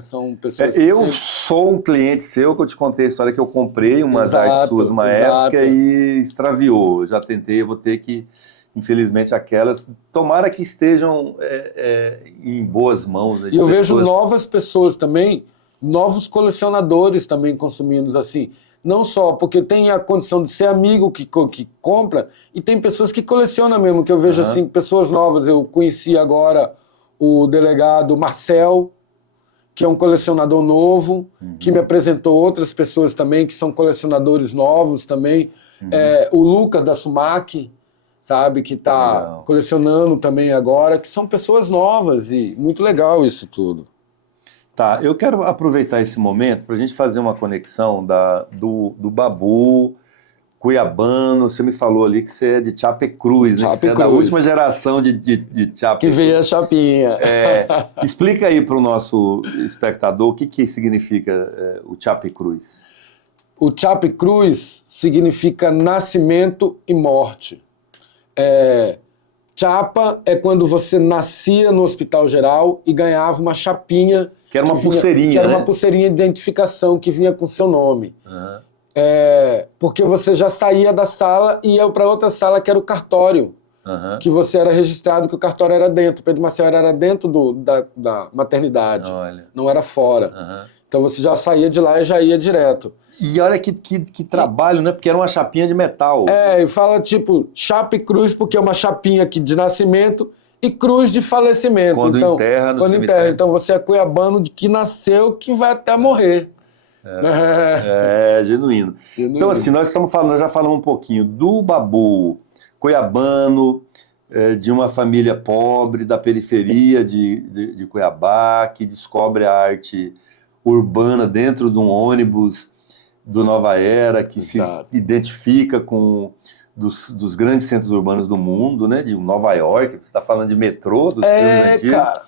são pessoas que... Eu sou um cliente seu, que eu te contei a história que eu comprei umas artes suas numa época e extraviou. Eu já tentei, eu vou ter que... Infelizmente, aquelas, tomara que estejam em boas mãos. Né, e eu vejo novas pessoas também, novos colecionadores também consumindo assim. Não só porque tem a condição de ser amigo que compra, e tem pessoas que colecionam mesmo, que eu vejo assim, pessoas novas. Eu conheci agora o delegado Marcel, que é um colecionador novo, que me apresentou outras pessoas também, que são colecionadores novos também. O Lucas da Sumac, sabe, que está colecionando também agora, que são pessoas novas, e muito legal isso tudo. Tá, eu quero aproveitar esse momento para a gente fazer uma conexão do Babu cuiabano. Você me falou ali que você é de Chapecruz, né? Você é da última geração de Chapecruz. Que veio a chapinha. Explica aí para o nosso espectador o que significa o Chapecruz. O Chapecruz significa nascimento e morte. Chapa é quando você nascia no Hospital Geral e ganhava uma chapinha. Que era uma pulseirinha, que era uma pulseirinha de identificação que vinha com seu nome. Porque você já saía da sala e ia para outra sala que era o cartório. Que você era registrado, que o cartório era dentro. Pedro Maciel era dentro da maternidade. Olha. Não era fora. Então você já saía de lá e já ia direto. E olha que trabalho, né? Porque era uma chapinha de metal. E fala tipo Chapecruz, porque é uma chapinha aqui de nascimento e cruz de falecimento. Quando então, enterra no cemitério. Então você é cuiabano de que nasceu, que vai até morrer. Genuíno. Então assim, nós já falamos um pouquinho do Babu cuiabano, de uma família pobre, da periferia de Cuiabá, que descobre a arte urbana dentro de um ônibus do Nova Era, que Exato. Se identifica com dos grandes centros urbanos do mundo, né? De Nova York, você está falando de metrô, dos filmes antigos. Cara.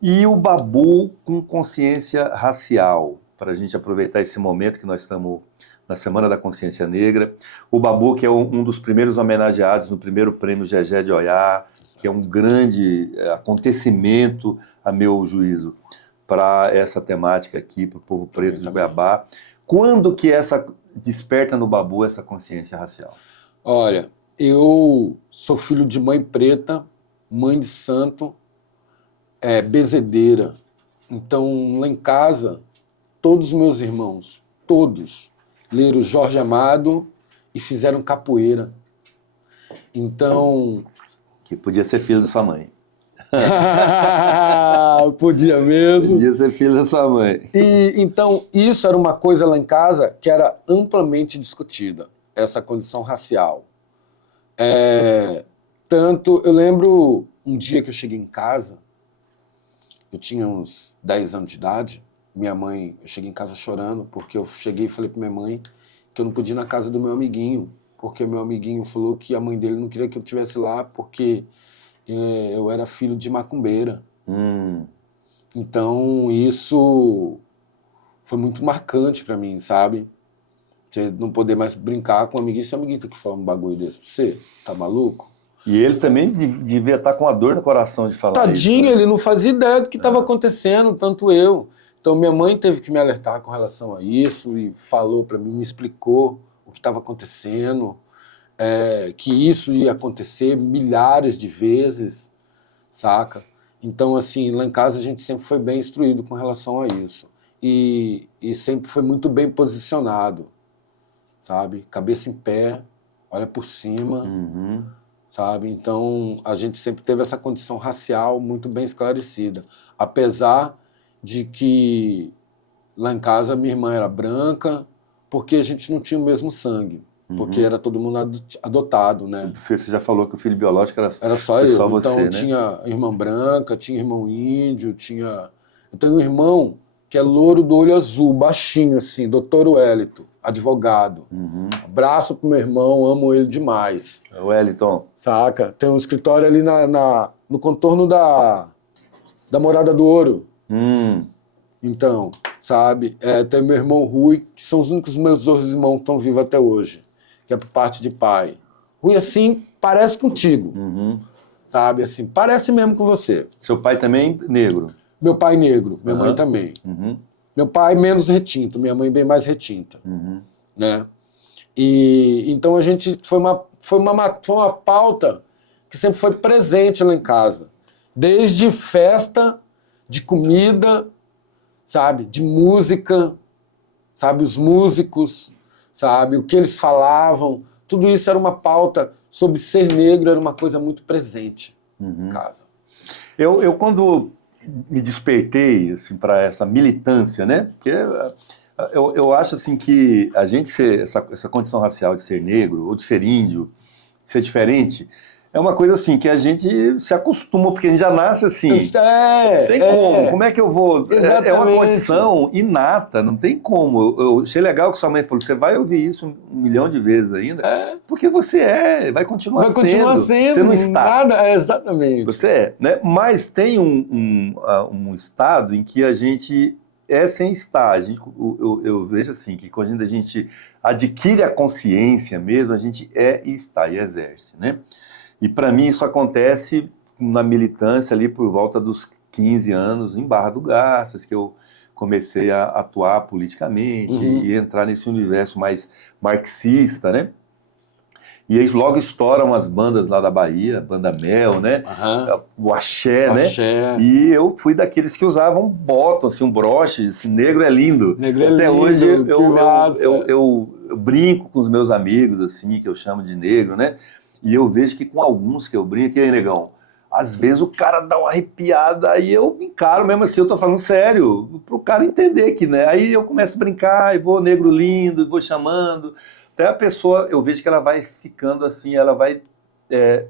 E o Babu com consciência racial, para a gente aproveitar esse momento que nós estamos na Semana da Consciência Negra. O Babu, que é um dos primeiros homenageados no primeiro prêmio Gegé de Oiá, que é um grande acontecimento, a meu juízo, para essa temática aqui, para o povo preto de Cuiabá. Quando que desperta no Babu essa consciência racial? Olha, eu sou filho de mãe preta, mãe de santo, bezedeira. Então, lá em casa, todos os meus irmãos, todos, leram Jorge Amado e fizeram capoeira. Então... Que podia ser filho da sua mãe. Podia mesmo. Podia ser filho da sua mãe. E então isso era uma coisa lá em casa que era amplamente discutida, essa condição racial. Tanto, eu lembro um dia que eu cheguei em casa, eu tinha uns 10 anos de idade, eu cheguei em casa chorando, porque eu cheguei e falei para minha mãe que eu não podia ir na casa do meu amiguinho, porque o meu amiguinho falou que a mãe dele não queria que eu estivesse lá, porque eu era filho de macumbeira. Hum. Então, isso foi muito marcante pra mim, sabe? Você não poder mais brincar com um amiguinho, se amiguito que fala um bagulho desse pra você, tá maluco? E ele também devia estar com a dor no coração de falar Tadinho, isso, né? ele não fazia ideia do que estava acontecendo, tanto eu. Então, minha mãe teve que me alertar com relação a isso e falou pra mim, me explicou o que estava acontecendo, que isso ia acontecer milhares de vezes, saca? Então, assim, lá em casa a gente sempre foi bem instruído com relação a isso. E sempre foi muito bem posicionado, sabe? Cabeça em pé, olha por cima, Uhum. sabe? Então, a gente sempre teve essa condição racial muito bem esclarecida. Apesar de que lá em casa minha irmã era branca, porque a gente não tinha o mesmo sangue. Porque era todo mundo adotado, né? Você já falou que o filho biológico Era só foi eu. só Então você, né? tinha irmã branca, tinha irmão índio, tinha. Eu tenho um irmão que é louro do olho azul, baixinho assim, doutor Wellington, advogado. Uhum. Abraço pro meu irmão, amo ele demais. Wellington. Saca? Tem um escritório ali no contorno da Morada do Ouro. Então, sabe? Tem meu irmão Rui, que são os únicos meus dois irmãos que estão vivos até hoje, que é por parte de pai. Rui, assim, parece contigo. Uhum. Sabe, assim, parece mesmo com você. Seu pai também negro? Meu pai negro, minha mãe também. Uhum. Meu pai menos retinto, minha mãe bem mais retinta. Uhum. Né? E então a gente foi uma pauta que sempre foi presente lá em casa. Desde festa, de comida, sabe, de música, sabe, os músicos, sabe, o que eles falavam, tudo isso era uma pauta sobre ser negro, era uma coisa muito presente em casa. Eu quando me despertei assim, para essa militância, né? Porque eu acho assim que a gente ser essa condição racial de ser negro ou de ser índio, de ser diferente, é uma coisa assim que a gente se acostuma, porque a gente já nasce assim. Tem como? Como é que eu vou? É uma condição inata, não tem como. Eu achei legal que sua mãe falou, você vai ouvir isso 1 milhão de vezes ainda, porque você vai continuar sendo. Você não está. Nada, exatamente. Você é, né? Mas tem um estado em que a gente é sem estar. Eu vejo assim, que quando a gente adquire a consciência mesmo, a gente é e está e exerce, né? E para mim isso acontece na militância ali por volta dos 15 anos em Barra do Garças, que eu comecei a atuar politicamente e entrar nesse universo mais marxista, né? E aí logo estouram as bandas lá da Bahia, Banda Mel, né? O Axé, né? E eu fui daqueles que usavam bottom, assim, um broche, assim, negro é lindo. Negro é Até lindo, hoje eu eu brinco com os meus amigos, assim, que eu chamo de negro, né? E eu vejo que com alguns que eu brinco, e aí, negão, às vezes o cara dá uma arrepiada, aí eu encaro mesmo assim, eu tô falando sério, pro cara entender que, né? Aí eu começo a brincar, e vou negro lindo, vou chamando. Até a pessoa, eu vejo que ela vai ficando assim, ela vai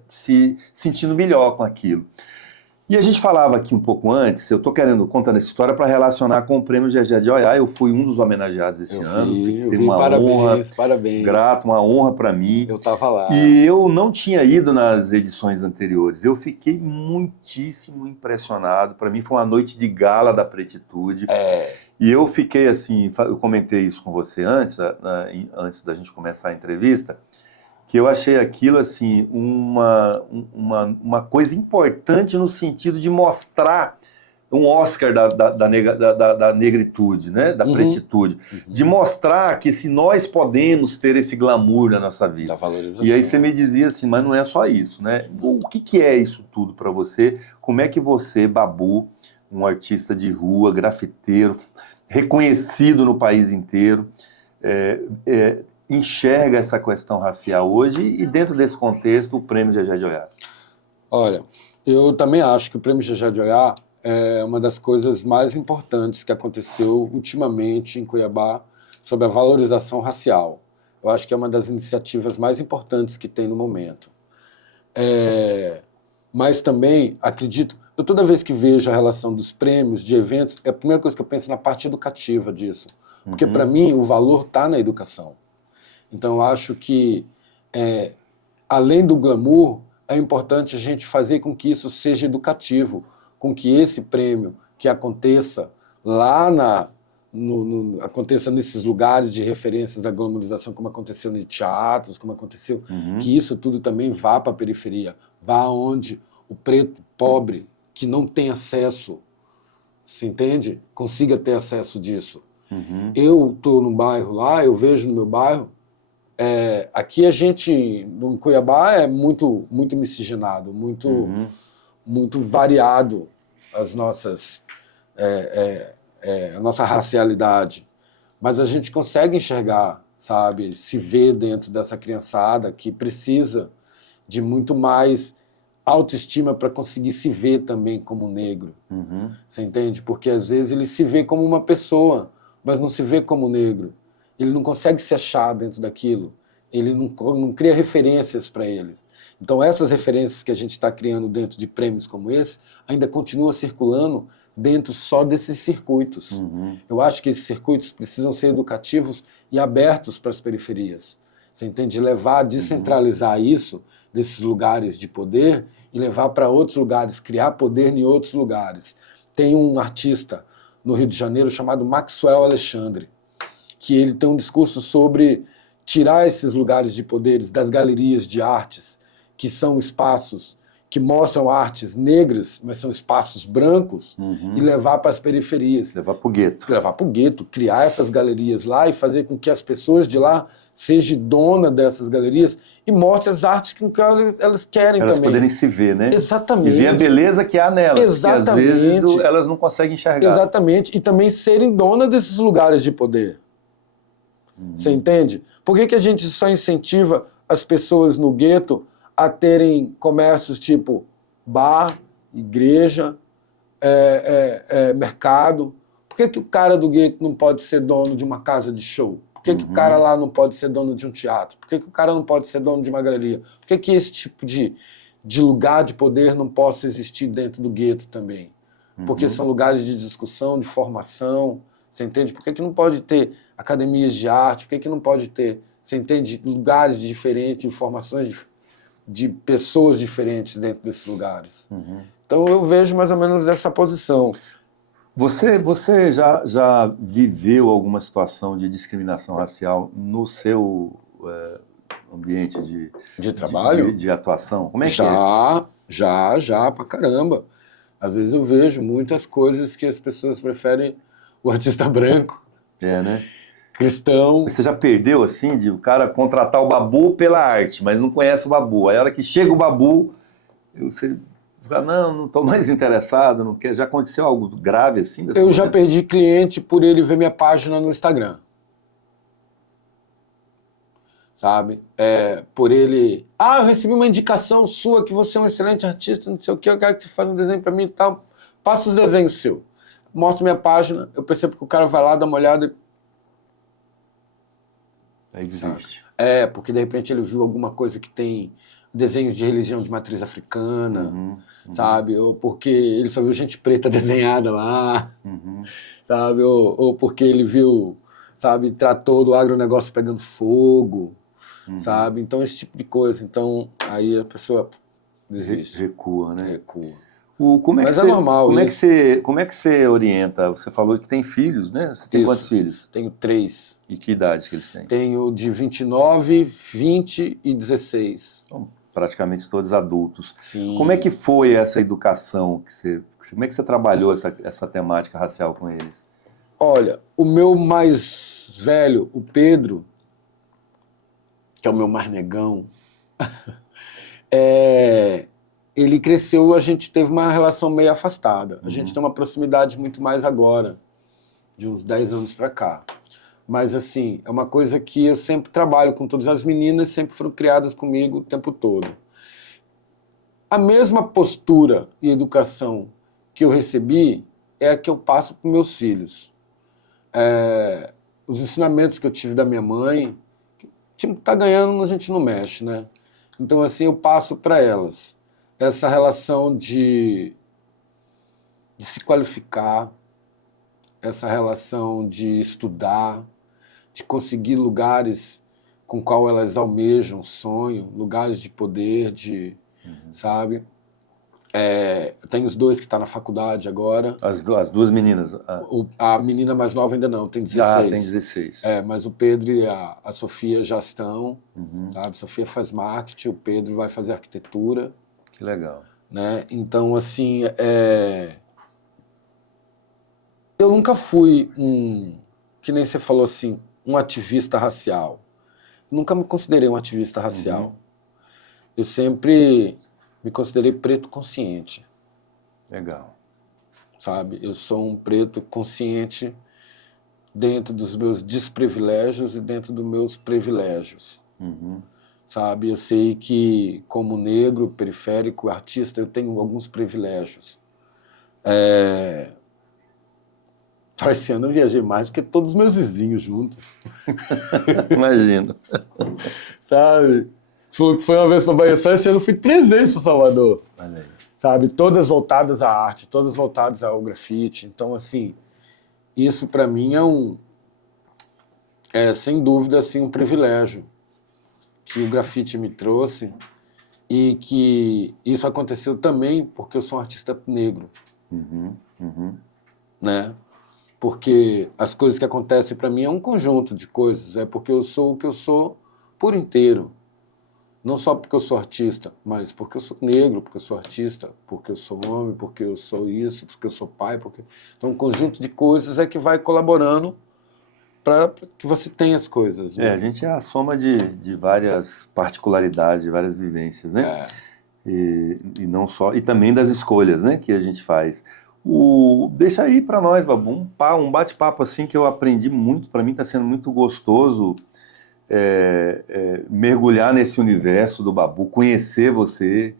se sentindo melhor com aquilo. E a gente falava aqui um pouco antes, eu estou contando essa história para relacionar com o Prêmio Gegé de Oiá, eu fui um dos homenageados esse ano, teve uma honra, parabéns. Grato, uma honra para mim. Eu estava lá. E eu não tinha ido nas edições anteriores, eu fiquei muitíssimo impressionado, para mim foi uma noite de gala da pretitude. E eu fiquei assim, eu comentei isso com você antes da gente começar a entrevista, que eu achei aquilo assim uma coisa importante no sentido de mostrar um Oscar da negritude, né? Da pretitude, de mostrar que se nós podemos ter esse glamour na nossa vida. Da valorização. E aí você me dizia assim, mas não é só isso, né? O que é isso tudo para você? Como é que você, Babu, um artista de rua, grafiteiro, reconhecido no país inteiro, enxerga essa questão racial hoje e dentro desse contexto o Prêmio Gegé de Oiá? Olha, eu também acho que o Prêmio Gegé de Oiá é uma das coisas mais importantes que aconteceu ultimamente em Cuiabá sobre a valorização racial. Eu acho que é uma das iniciativas mais importantes que tem no momento. Mas também acredito, eu toda vez que vejo a relação dos prêmios, de eventos, a primeira coisa que eu penso é na parte educativa disso. Porque para mim o valor está na educação. Então, eu acho que, além do glamour, é importante a gente fazer com que isso seja educativo, com que esse prêmio que aconteça lá aconteça nesses lugares de referências da glamorização, como aconteceu em teatros, como aconteceu, que isso tudo também vá para a periferia, vá onde o preto pobre, que não tem acesso, você entende? Consiga ter acesso disso. Eu estou num bairro lá, eu vejo no meu bairro, aqui a gente, em Cuiabá, é muito, muito miscigenado, muito variado as nossas, a nossa racialidade. Mas a gente consegue enxergar, sabe, se ver dentro dessa criançada que precisa de muito mais autoestima para conseguir se ver também como negro. Você entende? Porque às vezes ele se vê como uma pessoa, mas não se vê como negro. Ele não consegue se achar dentro daquilo. Ele não cria referências para eles. Então essas referências que a gente está criando dentro de prêmios como esse ainda continuam circulando dentro só desses circuitos. Eu acho que esses circuitos precisam ser educativos e abertos para as periferias. Você entende? Levar, descentralizar isso desses lugares de poder e levar para outros lugares, criar poder em outros lugares. Tem um artista no Rio de Janeiro chamado Maxwell Alexandre, que ele tem um discurso sobre tirar esses lugares de poderes das galerias de artes, que são espaços que mostram artes negras, mas são espaços brancos, e levar para as periferias. Levar para o gueto. Levar para o gueto, criar essas galerias lá e fazer com que as pessoas de lá sejam dona dessas galerias e mostre as artes que elas querem elas também. Poderem se ver, né? Exatamente. E ver a beleza que há nelas. Exatamente. Que às vezes elas não conseguem enxergar. Exatamente. E também serem dona desses lugares de poder. Você entende? Por que a gente só incentiva as pessoas no gueto a terem comércios tipo bar, igreja, mercado? Por que o cara do gueto não pode ser dono de uma casa de show? Por que o cara lá não pode ser dono de um teatro? Por que o cara não pode ser dono de uma galeria? Por que esse tipo de lugar de poder não possa existir dentro do gueto também? Porque são lugares de discussão, de formação, você entende? Por que não pode ter academias de arte? Por que não pode ter, você entende, lugares diferentes, informações de pessoas diferentes dentro desses lugares? Então eu vejo mais ou menos dessa posição. Você já viveu alguma situação de discriminação racial no seu ambiente de trabalho? De atuação? Como é que é? Já, pra caramba. Às vezes eu vejo muitas coisas que as pessoas preferem o artista branco. Né? Cristão. Você já perdeu, assim, de o cara contratar o Babu pela arte, mas não conhece o Babu. Aí a hora que chega o Babu, você fala, não estou mais interessado, não quero. Já aconteceu algo grave assim? Eu já perdi cliente por ele ver minha página no Instagram. Sabe? Por ele... eu recebi uma indicação sua que você é um excelente artista, não sei o que, eu quero que você faça um desenho para mim e tal. Passa os desenhos seus. Mostro minha página, eu percebo que o cara vai lá, dá uma olhada... Aí desiste. Porque de repente ele viu alguma coisa que tem desenhos de religião de matriz africana, sabe? Ou porque ele só viu gente preta desenhada lá, sabe? Ou porque ele viu, sabe, tratou do agronegócio pegando fogo, sabe? Então esse tipo de coisa. Então aí a pessoa desiste. Recua, né? Recua. Mas é normal. Como é que você orienta? Você falou que tem filhos, né? Você tem quantos filhos? Tenho 3. E que idades que eles têm? Tenho de 29, 20 e 16. Então, praticamente todos adultos. Sim. Como é que foi essa educação? Como é que você trabalhou essa temática racial com eles? Olha, o meu mais velho, o Pedro, que é o meu mais negão, ele cresceu, a gente teve uma relação meio afastada. A gente tem uma proximidade muito mais agora, de uns 10 anos para cá. Mas, assim, é uma coisa que eu sempre trabalho com todas as meninas, sempre foram criadas comigo o tempo todo. A mesma postura e educação que eu recebi é a que eu passo para meus filhos. Os ensinamentos que eu tive da minha mãe, o time que está ganhando a gente não mexe, né? Então, assim, eu passo para elas essa relação de se qualificar, essa relação de estudar, de conseguir lugares com qual elas almejam, sonham, lugares de poder, de sabe? Eu tenho os dois que estão na faculdade agora. As duas meninas? A menina mais nova ainda não, tem 16. Já tem 16. Mas o Pedro e a Sofia já estão, sabe? A Sofia faz marketing, o Pedro vai fazer arquitetura. Que legal. Né? Então, assim, eu nunca fui que nem você falou assim, um ativista racial. Nunca me considerei um ativista racial. Eu sempre me considerei preto consciente. Legal. Sabe? Eu sou um preto consciente dentro dos meus desprivilégios e dentro dos meus privilégios. Sabe? Eu sei que, como negro, periférico, artista, eu tenho alguns privilégios. Esse ano eu viajei mais do que todos os meus vizinhos juntos. Imagino. Sabe? Você falou que foi uma vez para Bahia, só esse ano eu fui 3 vezes para Salvador. Olha aí. Sabe? Todas voltadas à arte, todas voltadas ao grafite. Então, assim, isso para mim sem dúvida, assim, um privilégio que o grafite me trouxe e que isso aconteceu também porque eu sou um artista negro. Né? Porque as coisas que acontecem para mim é um conjunto de coisas, porque eu sou o que eu sou por inteiro. Não só porque eu sou artista, mas porque eu sou negro, porque eu sou artista, porque eu sou homem, porque eu sou isso, porque eu sou pai. Então, um conjunto de coisas é que vai colaborando para que você tenha as coisas. Né? A gente é a soma de várias particularidades, de várias vivências, né? E não só, e também das escolhas, né, que a gente faz. Deixa aí para nós, Babu, um bate-papo assim que eu aprendi muito, para mim está sendo muito gostoso mergulhar nesse universo do Babu, conhecer você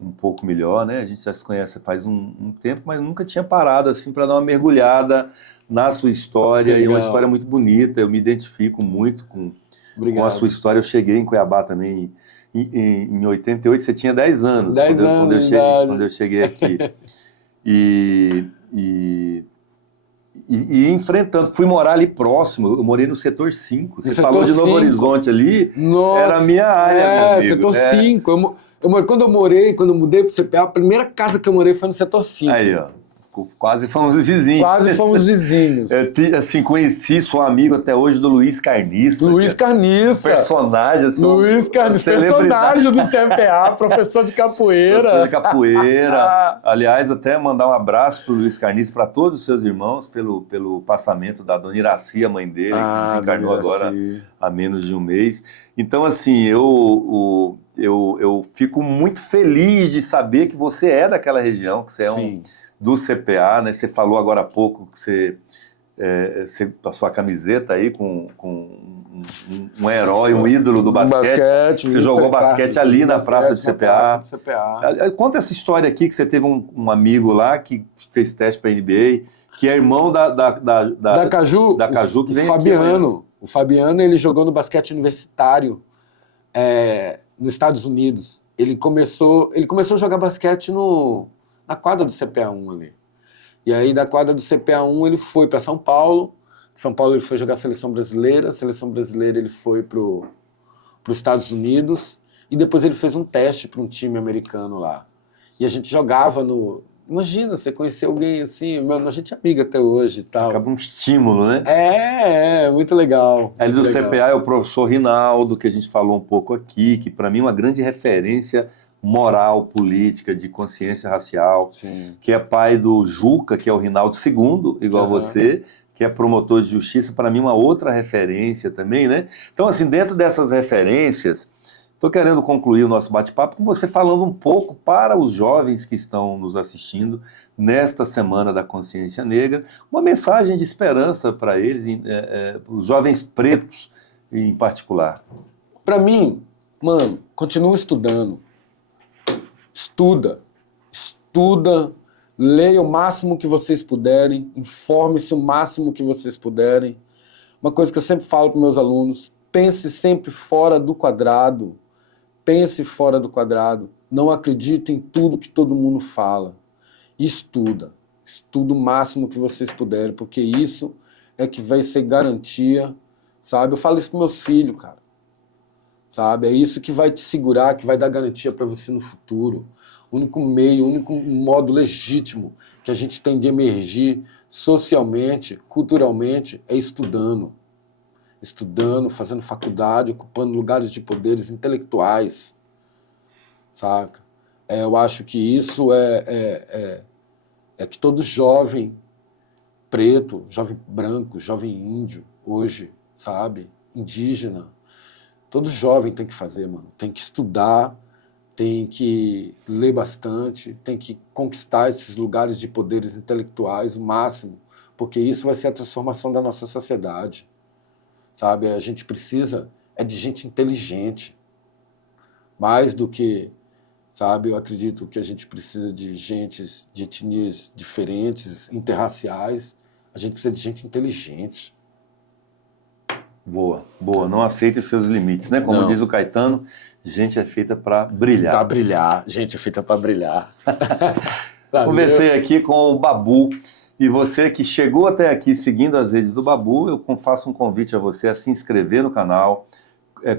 um pouco melhor, né? A gente já se conhece faz um tempo, mas nunca tinha parado assim para dar uma mergulhada na sua história. E é uma história muito bonita, eu me identifico muito com a sua história. Eu cheguei em Cuiabá também em 88, você tinha 10 anos, quando eu cheguei aqui. E enfrentando, fui morar ali próximo, eu morei no setor 5. Você falou de Novo Horizonte ali, era a minha área, meu amigo. Setor 5. Quando eu mudei pro CPA, a primeira casa que eu morei foi no setor 5. Aí, ó. Quase fomos vizinhos. Quase fomos vizinhos. Assim, conheci, sou amigo até hoje do Luiz Carniça. Luiz Carniça. Personagem, assim. Luiz Carniça, personagem do CPA, professor de capoeira. Professor de capoeira. Aliás, até mandar um abraço pro Luiz Carniça, para todos os seus irmãos, pelo passamento da dona Iraci, a mãe dele, que desencarnou agora há menos de um mês. Então, assim, eu fico muito feliz de saber que você é daquela região, que você é do CPA, né? Você falou agora há pouco que você passou a camiseta aí com um herói, um ídolo do basquete. Você jogou basquete ali na praça do CPA. Conta essa história aqui, que você teve um amigo lá que fez teste para a NBA, que é irmão da Caju, que vem Fabiano. Aqui, o Fabiano, ele jogou no basquete universitário nos Estados Unidos. Ele começou a jogar basquete na quadra do CPA1 ali. E aí, da quadra do CPA1, ele foi para São Paulo. De São Paulo, ele foi jogar a seleção brasileira. A seleção brasileira, ele foi para os Estados Unidos. E depois ele fez um teste para um time americano lá. E a gente jogava no... Imagina, você conhecer alguém assim... A gente é amiga até hoje e tal. Acaba um estímulo, né? Muito legal. Ali do CPA é o professor Rinaldo, que a gente falou um pouco aqui, que para mim é uma grande referência moral, política, de consciência racial, que é pai do Juca, que é o Rinaldo II, igual você, que é promotor de justiça, para mim uma outra referência também, né? Então, assim, dentro dessas referências, estou querendo concluir o nosso bate-papo com você falando um pouco para os jovens que estão nos assistindo nesta Semana da Consciência Negra, uma mensagem de esperança para eles, os jovens pretos em particular. Para mim, mano, continua estudando. Estuda, leia o máximo que vocês puderem, informe-se o máximo que vocês puderem. Uma coisa que eu sempre falo para meus alunos, pense sempre fora do quadrado. Pense fora do quadrado. Não acredite em tudo que todo mundo fala. Estuda o máximo que vocês puderem, porque isso é que vai ser garantia, sabe? Eu falo isso para meus filhos, cara. sabe? É isso que vai te segurar, que vai dar garantia para você no futuro. O único meio, o único modo legítimo que a gente tem de emergir socialmente, culturalmente, é estudando. Estudando, fazendo faculdade, ocupando lugares de poderes intelectuais, saca? Eu acho que isso é que todo jovem preto, jovem branco, jovem índio, hoje, sabe? Indígena, todo jovem tem que fazer, mano. Tem que estudar, tem que ler bastante, tem que conquistar esses lugares de poderes intelectuais o máximo, porque isso vai ser a transformação da nossa sociedade, sabe? A gente precisa de gente inteligente, mais do que, sabe? Eu acredito que a gente precisa de gente de etnias diferentes, interraciais. A gente precisa de gente inteligente. Boa, boa. Não aceite os seus limites, né? Como Não. diz o Caetano, gente é feita para brilhar. Para brilhar. Gente é feita para brilhar. Conversei aqui com o Babu. E você que chegou até aqui seguindo as redes do Babu, eu faço um convite a você a se inscrever no canal,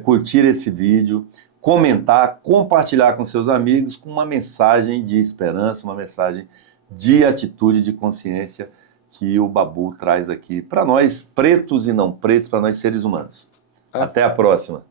curtir esse vídeo, comentar, compartilhar com seus amigos com uma mensagem de esperança, uma mensagem de atitude, de consciência que o Babu traz aqui para nós, pretos e não pretos, para nós seres humanos. Até a próxima.